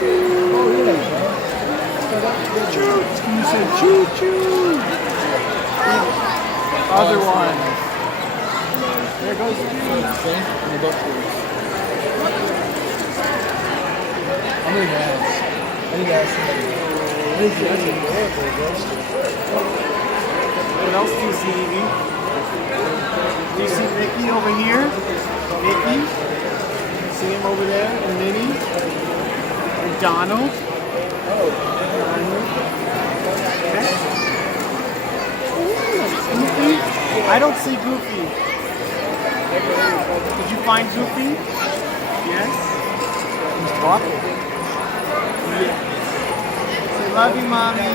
Oh, yeah. Choo. You say choo choo. Other one. There goes See? And they both do. I'm gonna ask. I need to ask somebody. What else do you see, Evie? Do you see Mickey over here? Mickey? See him over there? And Minnie? And Donald? Goofy? I don't see Goofy. Did you find Goofy? Yes? He's walking. Yeah. Say love you, Mommy.